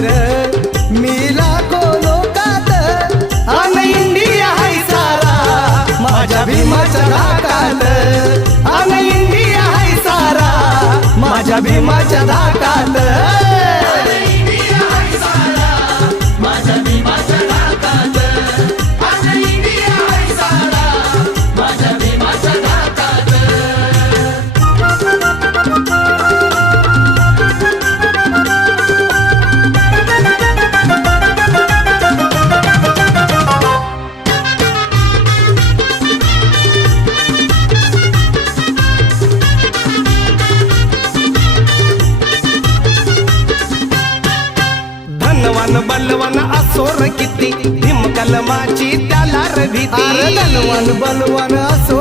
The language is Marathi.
बाहेर मी लाखो लोकात अन इंडिया हाय सारा माझ्या भीमाच्या धाकात अन इंडिया हाय सारा माझ्या भीमाच्या धाकात धनवान बलवान असोर किती भीम कलमाची त्याला भीती धनवान बलवान असो